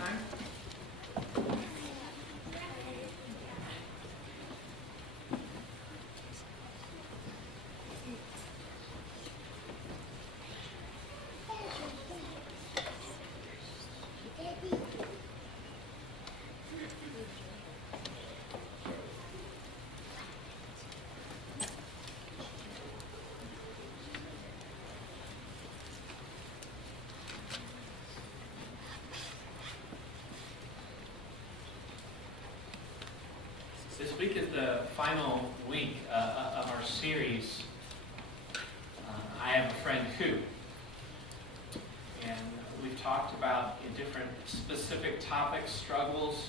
time. This week is the final week of our series, I Have a Friend Who. And we've talked about different specific topics, struggles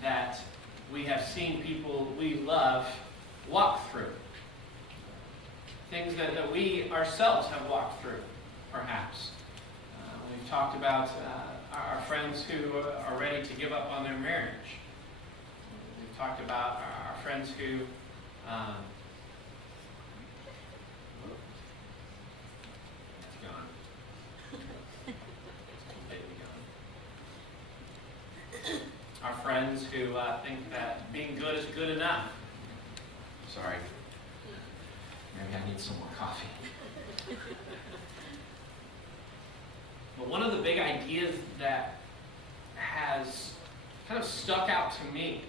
that we have seen people we love walk through. Things that we ourselves have walked through, perhaps. We've talked about our friends who are ready to give up on their marriage. Talked about our friends who it's gone. It's completely gone. Our friends who think that being good is good enough. Sorry. Maybe I need some more coffee. But one of the big ideas that has kind of stuck out to me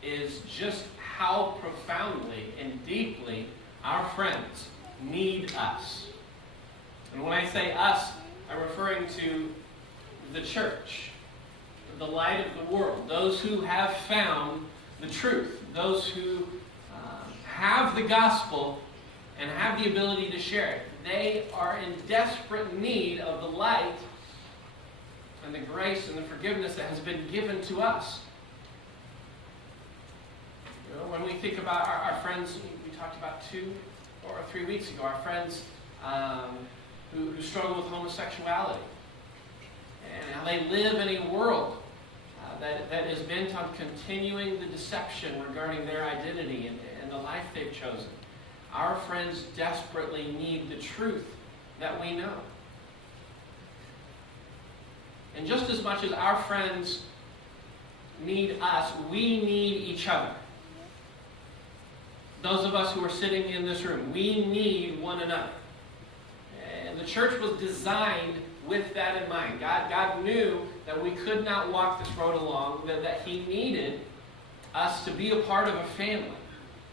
is just how profoundly and deeply our friends need us. And when I say us, I'm referring to the church, the light of the world, those who have found the truth, those who have the gospel and have the ability to share it. They are in desperate need of the light and the grace and the forgiveness that has been given to us. When we think about our friends, we talked about 2 or 3 weeks ago, our friends who struggle with homosexuality, and how they live in a world that is bent on continuing the deception regarding their identity and the life they've chosen. Our friends desperately need the truth that we know. And just as much as our friends need us, we need each other. Those of us who are sitting in this room, we need one another. And the church was designed with that in mind. God knew that we could not walk this road along, that He needed us to be a part of a family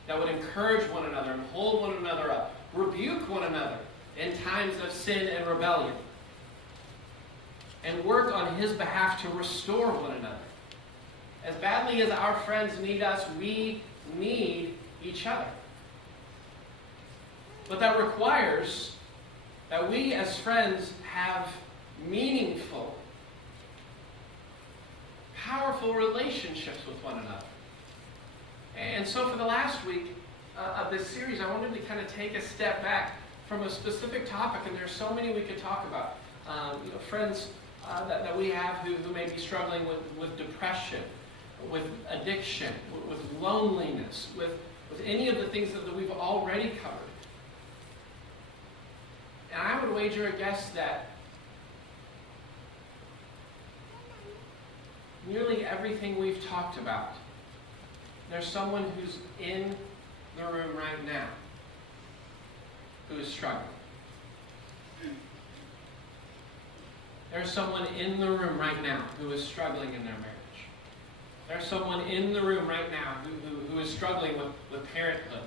that would encourage one another and hold one another up, rebuke one another in times of sin and rebellion, and work on His behalf to restore one another. As badly as our friends need us, we need each other. But that requires that we as friends have meaningful, powerful relationships with one another. And so for the last week of this series, I wanted to kind of take a step back from a specific topic, and there's so many we could talk about. Friends that we have who may be struggling with depression, with addiction, with loneliness, with any of the things that we've already covered. And I would wager a guess that nearly everything we've talked about, there's someone who's in the room right now who is struggling. There's someone in the room right now who is struggling in their marriage. There's someone in the room right now who is struggling with parenthood,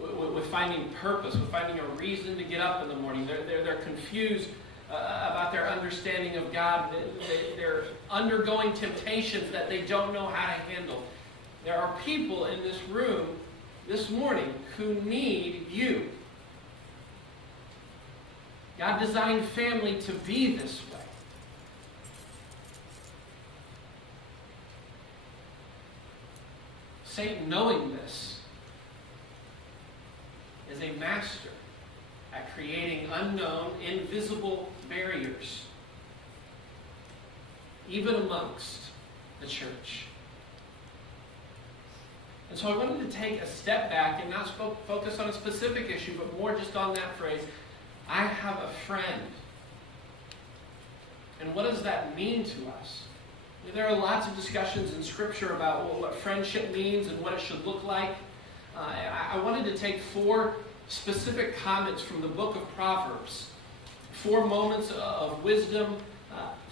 with finding purpose, with finding a reason to get up in the morning. They're confused about their understanding of God. They're undergoing temptations that they don't know how to handle. There are people in this room this morning who need you. God designed family to be this way. Satan, knowing this, is a master at creating unknown, invisible barriers, even amongst the church. And so I wanted to take a step back and not focus on a specific issue, but more just on that phrase, I have a friend And what does that mean to us? There are lots of discussions in Scripture about what friendship means and what it should look like. I wanted to take 4 specific comments from the book of Proverbs, 4 moments of wisdom,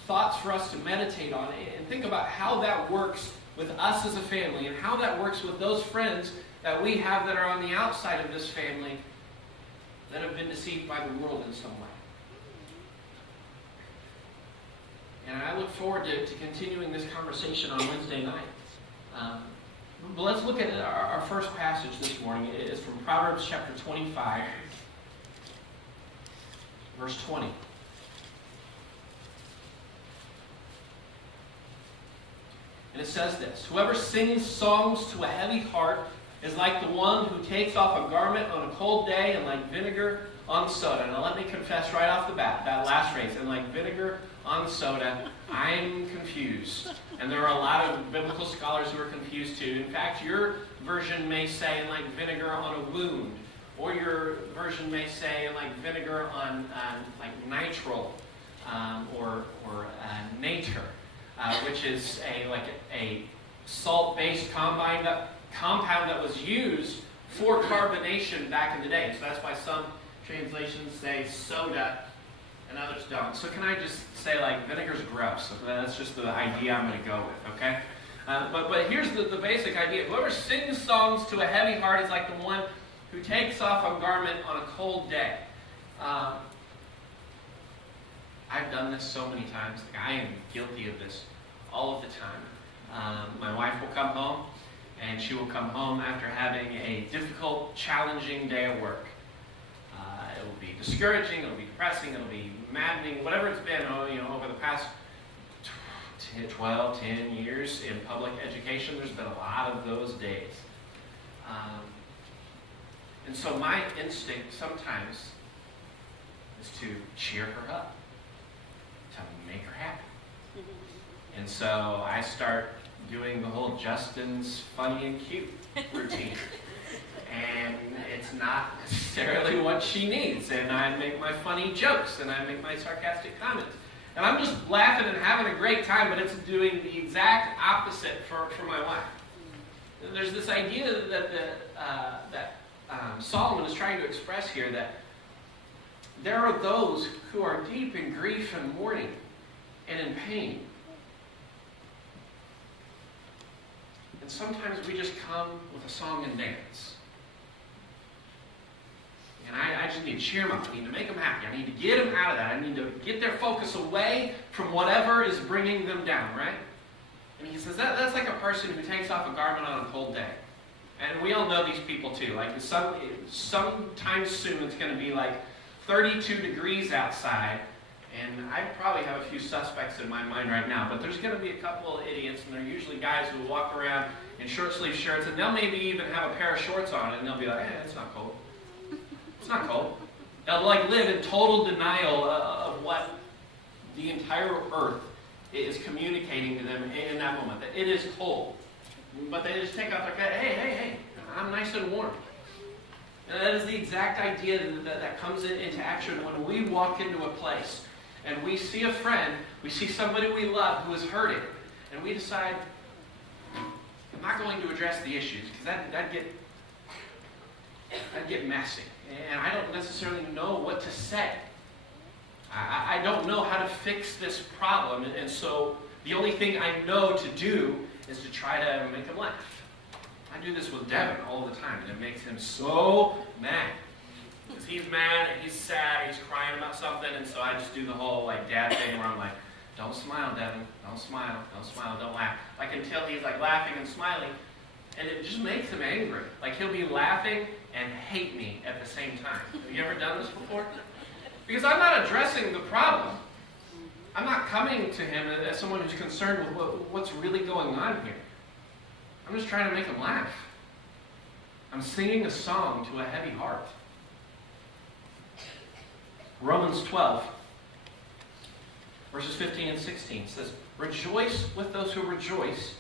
thoughts for us to meditate on, and think about how that works with us as a family and how that works with those friends that we have that are on the outside of this family that have been deceived by the world in some way. And I look forward to continuing this conversation on Wednesday night. But let's look at our first passage this morning. It is from Proverbs chapter 25, verse 20. And it says this: "Whoever sings songs to a heavy heart is like the one who takes off a garment on a cold day and like vinegar on soda." Now let me confess right off the bat, that last phrase, "and like vinegar on soda," I'm confused. And there are a lot of biblical scholars who are confused too. In fact, your version may say "and like vinegar on a wound," or your version may say "and like vinegar on like nitrile," or nature, which is a salt-based compound that was used for carbonation back in the day. So that's why some translations say soda and others don't. So can I just say, like, vinegar's gross? That's just the idea I'm going to go with, okay? But here's the basic idea. Whoever sings songs to a heavy heart is like the one who takes off a garment on a cold day. I've done this so many times. Like, I am guilty of this all of the time. My wife will come home, and she will come home after having a difficult, challenging day at work. It will be discouraging, it will be depressing, it will be maddening, whatever it's been over the past 10 years in public education. There's been a lot of those days. And so my instinct sometimes is to cheer her up, to make her happy. And so I start doing the whole Justin's funny and cute routine. And it's not necessarily what she needs. And I make my funny jokes, and I make my sarcastic comments. And I'm just laughing and having a great time, but it's doing the exact opposite for my wife. There's this idea that Solomon is trying to express here, that there are those who are deep in grief and mourning and in pain. And sometimes we just come with a song and dance. And I just need to cheer them up. I need to make them happy. I need to get them out of that. I need to get their focus away from whatever is bringing them down, right? And he says that's like a person who takes off a garment on a cold day. And we all know these people too. Like sometime soon it's going to be like 32 degrees outside. And I probably have a few suspects in my mind right now, but there's going to be a couple of idiots, and they're usually guys who walk around in short-sleeve shirts, and they'll maybe even have a pair of shorts on, and they'll be like, it's not cold. It's not cold. They'll live in total denial of what the entire earth is communicating to them in that moment, that it is cold. But they just take out their coat, hey, I'm nice and warm. And that is the exact idea that comes into action when we walk into a place and we see a friend, we see somebody we love who is hurting, and we decide, I'm not going to address the issues, because that'd get messy. And I don't necessarily know what to say. I don't know how to fix this problem, and so the only thing I know to do is to try to make him laugh. I do this with Devin all the time, and it makes him so mad. Because he's mad, and he's sad, he's crying about something, and so I just do the whole dad thing where I'm like, don't smile, Devin, don't smile, don't laugh. Until he's laughing and smiling, and it just makes him angry. He'll be laughing and hate me at the same time. Have you ever done this before? Because I'm not addressing the problem. I'm not coming to him as someone who's concerned with what's really going on here. I'm just trying to make him laugh. I'm singing a song to a heavy heart. Romans 12, verses 15 and 16 says, "Rejoice with those who rejoice,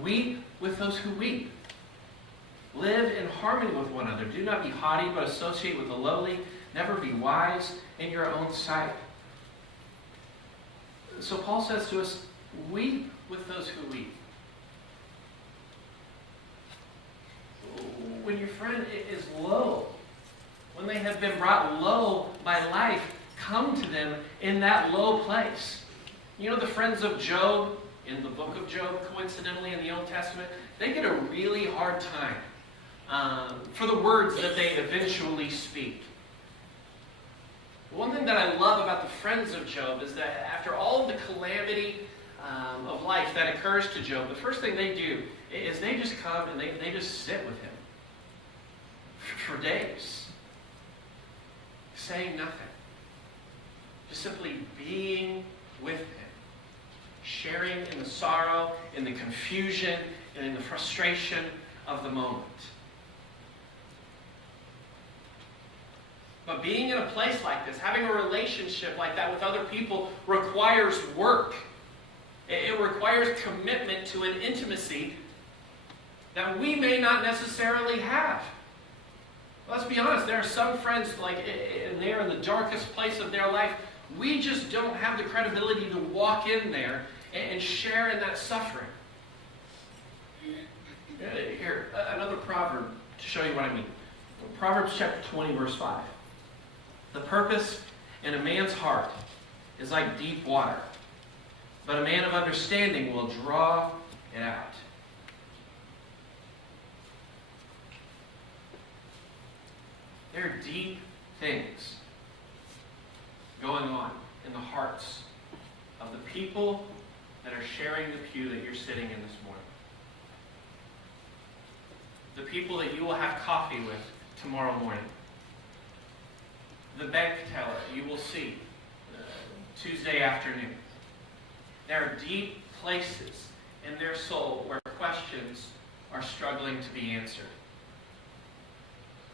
weep with those who weep. Live in harmony with one another. Do not be haughty, but associate with the lowly. Never be wise in your own sight." So Paul says to us, weep with those who weep. When your friend is low, when they have been brought low by life, come to them in that low place. You know the friends of Job in the book of Job, coincidentally in the Old Testament, they get a really hard time for the words that they eventually speak. One thing that I love about the friends of Job is that after all the calamity of life that occurs to Job, the first thing they do is they just come and they just sit with him for days, saying nothing. Just simply being with him. Sharing in the sorrow, in the confusion, and in the frustration of the moment. But being in a place like this, having a relationship like that with other people requires work. It requires commitment to an intimacy that we may not necessarily have. Let's be honest, there are some friends, and they're in the darkest place of their life. We just don't have the credibility to walk in there and share in that suffering. Here, another proverb to show you what I mean. Proverbs chapter 20, verse 5. The purpose in a man's heart is like deep water, but a man of understanding will draw it out. There are deep things going on in the hearts of the people that are sharing the pew that you're sitting in this morning. The people that you will have coffee with tomorrow morning. The bank teller you will see Tuesday afternoon. There are deep places in their soul where questions are struggling to be answered.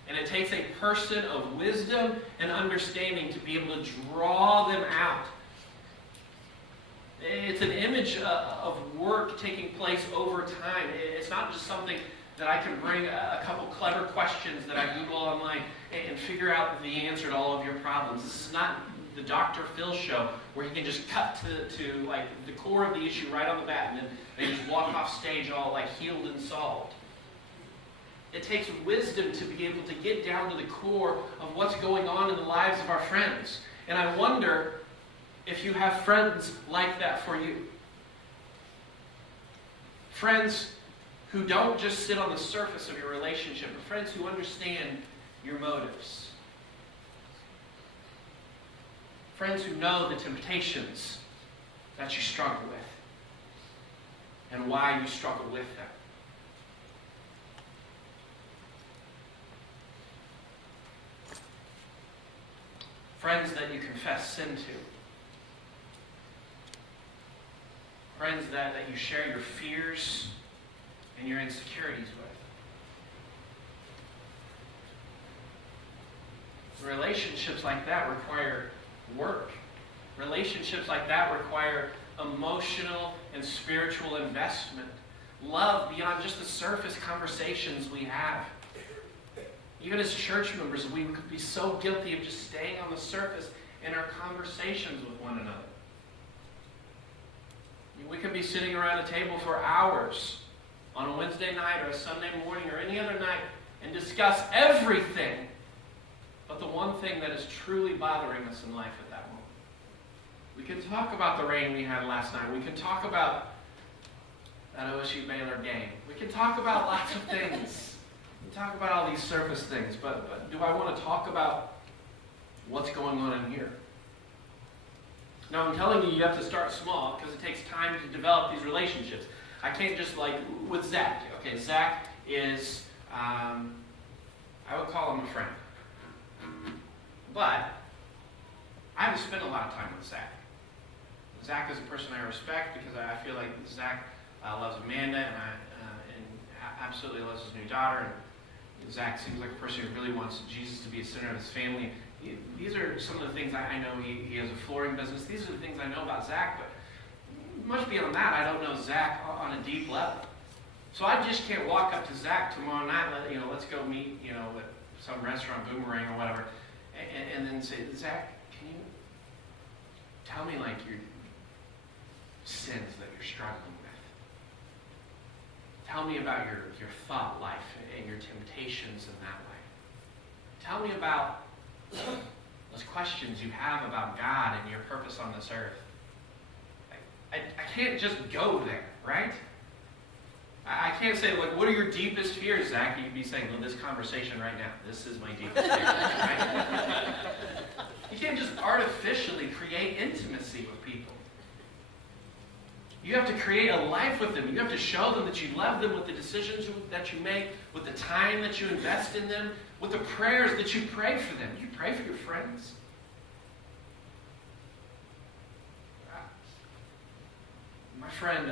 And it takes a person of wisdom and understanding to be able to draw them out. It's an image of work taking place over time. It's not just something that I can bring a couple clever questions that I Google online and figure out the answer to all of your problems. This is not the Dr. Phil show where he can just cut to like the core of the issue right on the bat and then they just walk off stage all like healed and solved. It takes wisdom to be able to get down to the core of what's going on in the lives of our friends. And I wonder if you have friends like that for you. Friends who don't just sit on the surface of your relationship, but friends who understand your motives. Friends who know the temptations that you struggle with and why you struggle with them. Friends that you confess sin to. Friends that you share your fears and your insecurities with. Relationships like that require work. Relationships like that require emotional and spiritual investment. Love beyond just the surface conversations we have. Even as church members, we could be so guilty of just staying on the surface in our conversations with one another. We could be sitting around a table for hours on a Wednesday night or a Sunday morning or any other night and discuss everything but the one thing that is truly bothering us in life at that moment. We can talk about the rain we had last night. We can talk about that OSU Baylor game. We can talk about lots of things. We talk about all these surface things, but do I want to talk about what's going on in here? Now, I'm telling you, you have to start small because it takes time to develop these relationships. I can't just like with Zach. Okay, Zach is, I would call him a friend. But I haven't spent a lot of time with Zach. Zach is a person I respect because I feel like Zach loves Amanda and absolutely loves his new daughter. And Zach seems like a person who really wants Jesus to be a center of his family. These are some of the things I know. He has a flooring business. These are the things I know about Zach, but much beyond that, I don't know Zach on a deep level. So I just can't walk up to Zach tomorrow night, let's go meet, at some restaurant, Boomerang or whatever, and then say, Zach, can you tell me, sins that you're struggling with. Tell me about your thought life and your temptations in that way. Tell me about those questions you have about God and your purpose on this earth. I can't just go there, right? I can't say, like, what are your deepest fears, Zach? You'd be saying, well, this conversation right now, this is my deepest fear, right? You can't just artificially create intimacy with people. You have to create a life with them. You have to show them that you love them with the decisions that you make, with the time that you invest in them, with the prayers that you pray for them. You pray for your friends. My friend,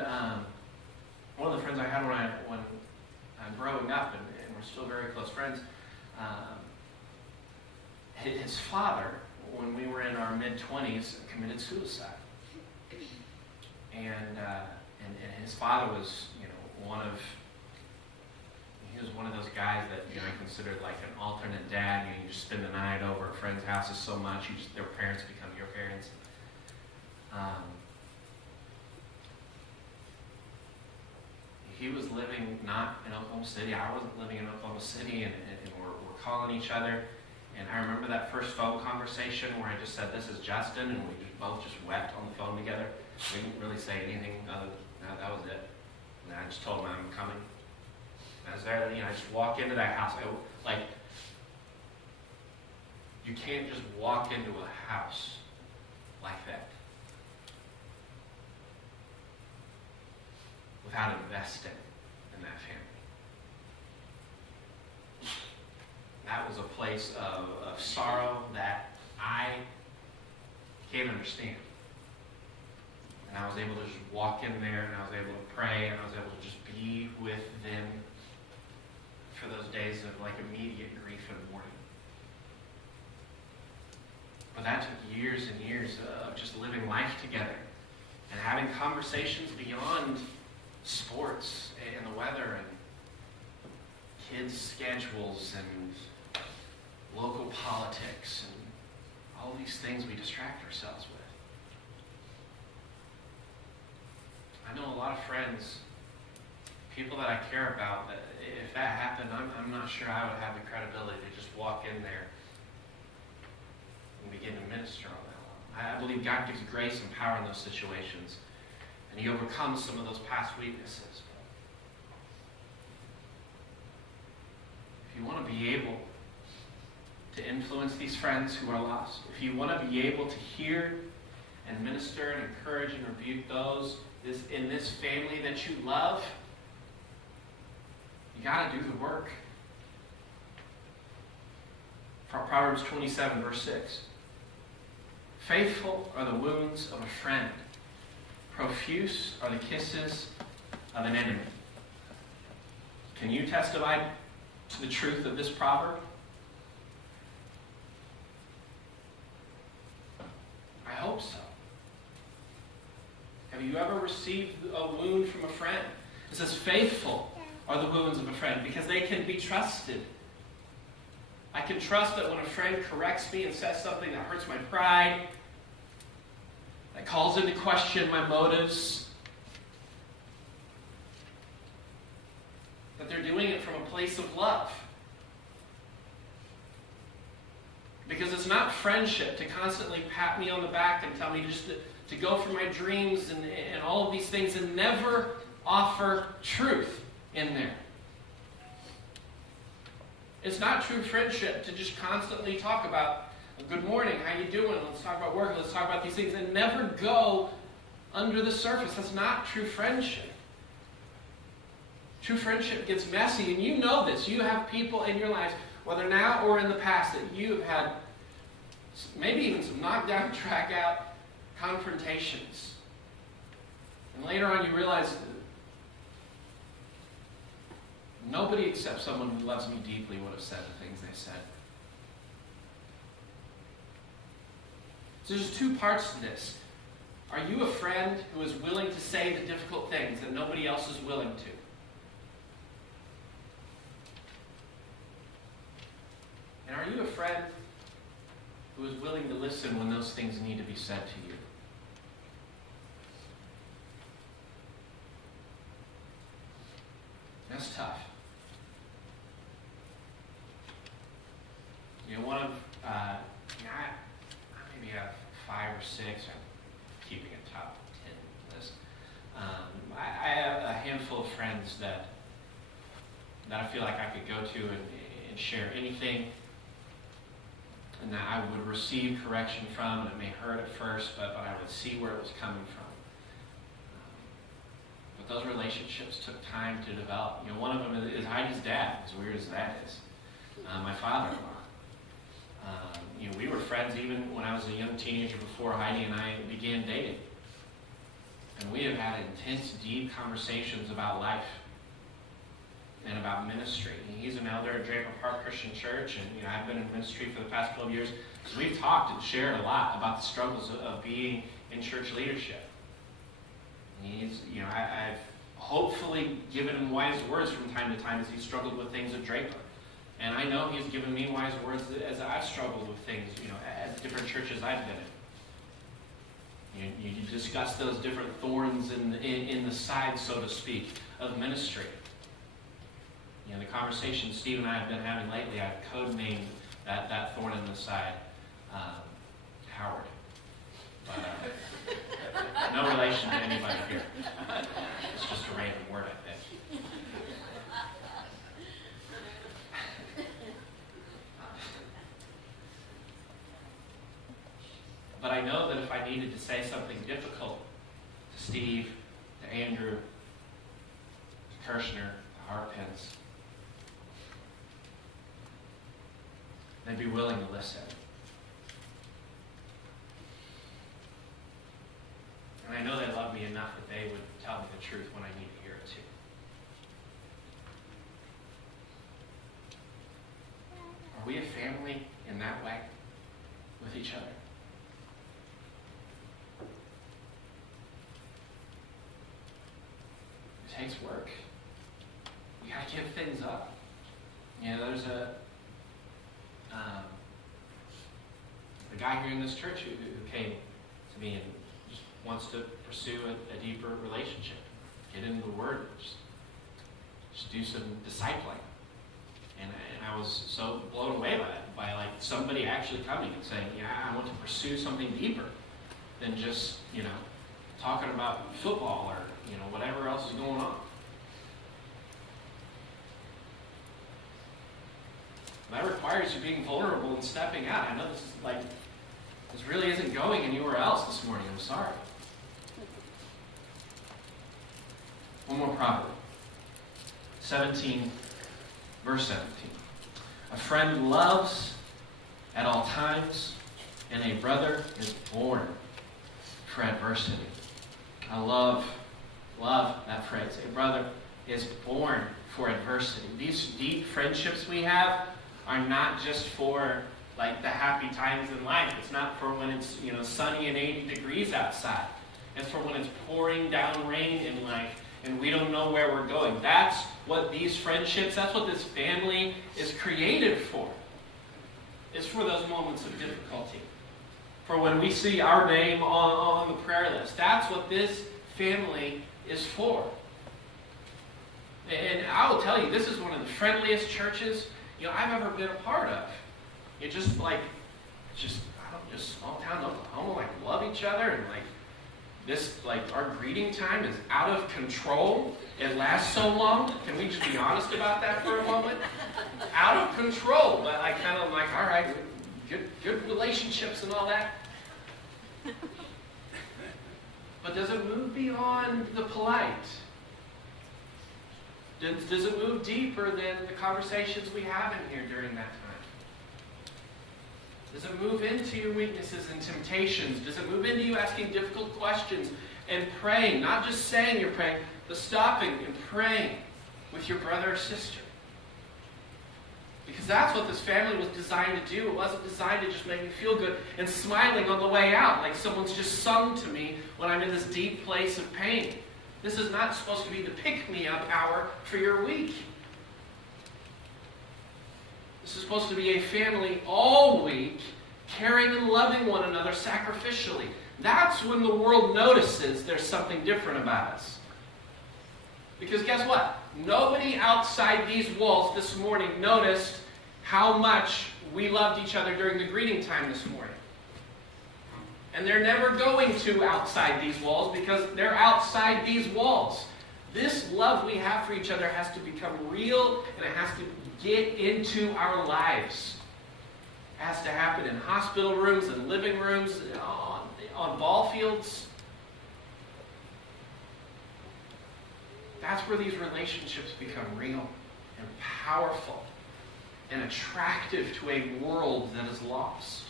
one of the friends I had when I'm growing up, and we're still very close friends, his father, when we were in our mid-20s, committed suicide. And his father was, he was one of those guys that, I considered like an alternate dad. You just spend the night over at friends' houses so much, their parents become your parents. He was living not in Oklahoma City. I wasn't living in Oklahoma City, and we're calling each other. And I remember that first phone conversation where I just said, "This is Justin," and we both just wept on the phone together. We didn't really say anything other than that was it. And I just told him I'm coming. And I was there, I just walk into that house. You can't just walk into a house like that without investing in that family. That was a place of sorrow that I can't understand. And I was able to just walk in there, and I was able to pray, and I was able to just be with them for those days of like immediate grief and mourning. But that took years and years of just living life together and having conversations beyond sports and the weather and kids' schedules and local politics and all these things we distract ourselves with. I know a lot of friends, people that I care about, that if that happened, I'm not sure I would have the credibility to just walk in there and begin to minister on that level. I believe God gives grace and power in those situations, and He overcomes some of those past weaknesses. If you want to be able to influence these friends who are lost, if you want to be able to hear and minister and encourage and rebuke those in this family that you love, you got to do the work. Proverbs 27, verse 6. Faithful are the wounds of a friend. Profuse are the kisses of an enemy. Can you testify to the truth of this proverb? I hope so. Have you ever received a wound from a friend? It says, faithful are the wounds of a friend, because they can be trusted. I can trust that when a friend corrects me and says something that hurts my pride, that calls into question my motives, that they're doing it from a place of love. Because it's not friendship to constantly pat me on the back and tell me just to go for my dreams and all of these things and never offer truth in there. It's not true friendship to just constantly talk about, good morning, how you doing? Let's talk about work, let's talk about these things, and never go under the surface. That's not true friendship. True friendship gets messy, and you know this. You have people in your lives, whether now or in the past, that you have had maybe even some knockdown, drag out confrontations. And later on you realize nobody except someone who loves me deeply would have said the things they said. So there's two parts to this. Are you a friend who is willing to say the difficult things that nobody else is willing to? And are you a friend who is willing to listen when those things need to be said to you? That's tough. One of, I maybe have 5 or 6, I'm keeping a top 10 list. I have a handful of friends that I feel like I could go to and share anything, and that I would receive correction from, and it may hurt at first, but I would see where it was coming from. But those relationships took time to develop. One of them is Heidi's dad, as weird as that is. My father-in-law. We were friends even when I was a young teenager before Heidi and I began dating. And we have had intense, deep conversations about life and about ministry. He's an elder at Draper Park Christian Church, and I've been in ministry for the past 12 years. So we've talked and shared a lot about the struggles of being in church leadership. I've hopefully given him wise words from time to time as he struggled with things at Draper. And I know he's given me wise words as I've struggled with things, at different churches I've been in. You discuss those different thorns in the side, so to speak, of ministry. The conversation Steve and I have been having lately, I've codenamed that thorn in the side Howard. But no relation to anybody here. It's just a random word, I think. But I know that if I needed to say something difficult to Steve, to Andrew, to Kirshner, to Harpins, they'd be willing to listen. And I know they love me enough that they would tell me the truth when I need to hear it too. Are we a family in that way with each other? It takes work. We gotta give things up. There's a guy here in this church who came to me and just wants to pursue a deeper relationship. Get into the Word. Just do some discipling. And I was so blown away by somebody actually coming and saying, I want to pursue something deeper than just, talking about football or, whatever else is going on. That requires you being vulnerable and stepping out. I know this really isn't going anywhere else this morning. I'm sorry. One more proverb. 17, verse 17. A friend loves at all times, and a brother is born for adversity. I love that phrase. A brother is born for adversity. These deep friendships we have are not just for the happy times in life. It's not for when it's sunny and 80 degrees outside. It's for when it's pouring down rain in life and we don't know where we're going. That's what these friendships, that's what this family is created for. It's for those moments of difficulty. For when we see our name on the prayer list. That's what this family is for. And I will tell you, this is one of the friendliest churches I've ever been a part of. It's just small town Oklahoma, love each other, and our greeting time is out of control. It lasts so long. Can we just be honest about that for a moment? Out of control, but all right, good relationships and all that. But does it move beyond the polite? Does it move deeper than the conversations we have in here during that time? Does it move into your weaknesses and temptations? Does it move into you asking difficult questions and praying? Not just saying you're praying, but stopping and praying with your brother or sister. Because that's what this family was designed to do. It wasn't designed to just make me feel good and smiling on the way out, like someone's just sung to me when I'm in this deep place of pain. This is not supposed to be the pick-me-up hour for your week. This is supposed to be a family all week, caring and loving one another sacrificially. That's when the world notices there's something different about us. Because guess what? Nobody outside these walls this morning noticed how much we loved each other during the greeting time this morning. And they're never going to outside these walls because they're outside these walls. This love we have for each other has to become real, and it has to get into our lives. It has to happen in hospital rooms and living rooms, on ball fields. That's where these relationships become real and powerful and attractive to a world that is lost.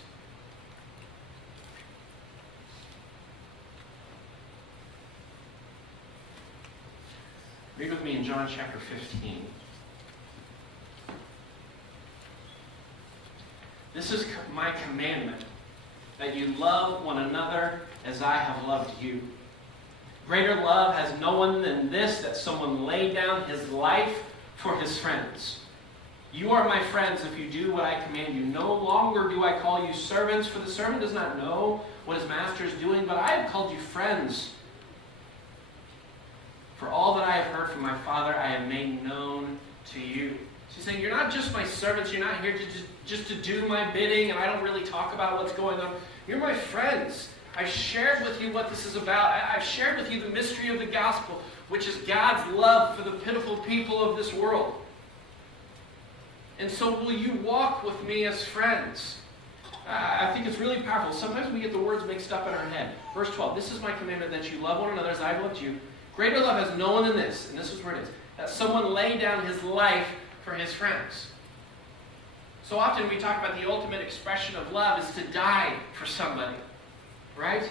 Read with me in John chapter 15. This is my commandment, that you love one another as I have loved you. Greater love has no one than this, that someone lay down his life for his friends. You are my friends if you do what I command you. No longer do I call you servants, for the servant does not know what his master is doing, but I have called you friends. For all that I have heard from my Father, I have made known to you. She's saying, you're not just my servants. You're not here just to do my bidding, and I don't really talk about what's going on. You're my friends. I've shared with you what this is about. I've shared with you the mystery of the gospel, which is God's love for the pitiful people of this world. And so will you walk with me as friends? I think it's really powerful. Sometimes we get the words mixed up in our head. Verse 12, this is my commandment, that you love one another as I've loved you. Greater love has no one than this, and this is where it is, that someone lay down his life for his friends. So often we talk about the ultimate expression of love is to die for somebody, right?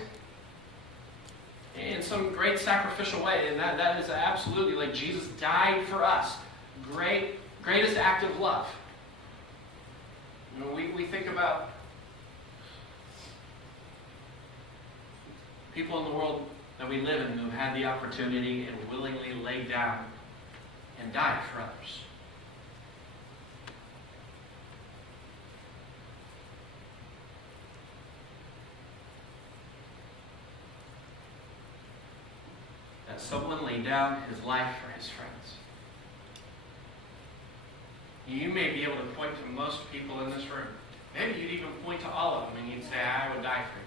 In some great sacrificial way, and that is absolutely like Jesus died for us. Greatest act of love. You know, we think about people in the world that we live in who have had the opportunity and willingly laid down and died for others. That someone laid down his life for his friends. You may be able to point to most people in this room. Maybe you'd even point to all of them and you'd say, I would die for you.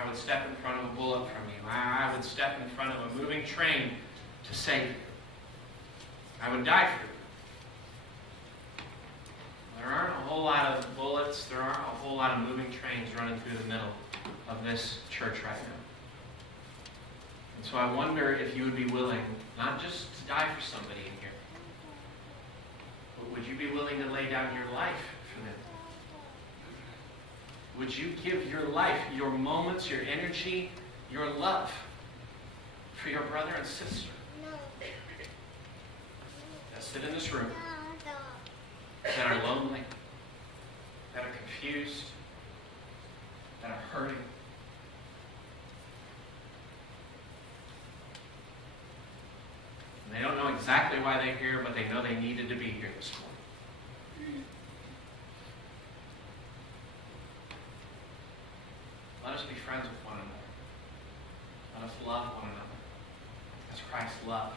I would step in front of a bullet from you. I would step in front of a moving train to save you. I would die for you. There aren't a whole lot of bullets. There aren't a whole lot of moving trains running through the middle of this church right now. And so I wonder if you would be willing, not just to die for somebody in here, but would you be willing to lay down your life for them? Would you give your life, your moments, your energy, your love for your brother and sister that sit in this room, that are lonely, that are confused, that are hurting? And they don't know exactly why they're here, but they know they needed to be here this morning. Let us be friends with one another. Let us love one another as Christ loved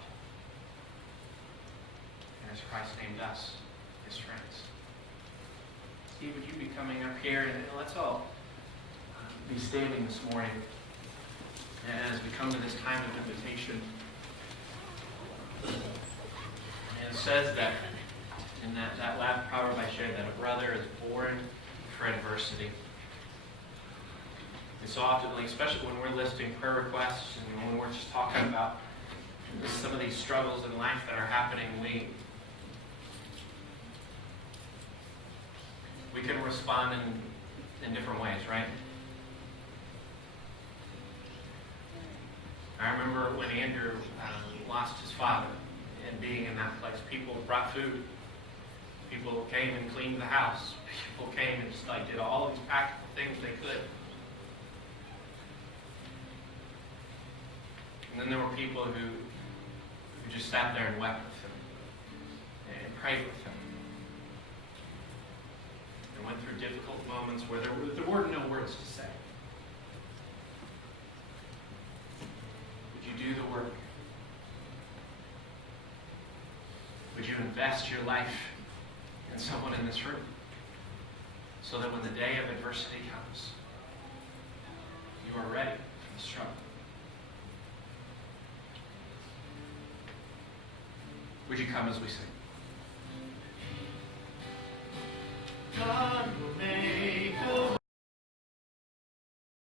and as Christ named us his friends. Steve, would you be coming up here, and let's all be standing this morning as we come to this time of invitation. And it says that in that last proverb I shared, that a brother is born for adversity. And so often, especially when we're listing prayer requests and when we're just talking about some of these struggles in life that are happening, we can respond in different ways, right? I remember when Andrew lost his father, and being in that place, people brought food. People came and cleaned the house. People came and just did all these practical things they could. And then there were people who just sat there and wept with him and prayed with him and went through difficult moments where there were no words to say. Would you do the work you invest your life in someone in this room so that when the day of adversity comes, you are ready for the struggle? Would you come as we sing? God will make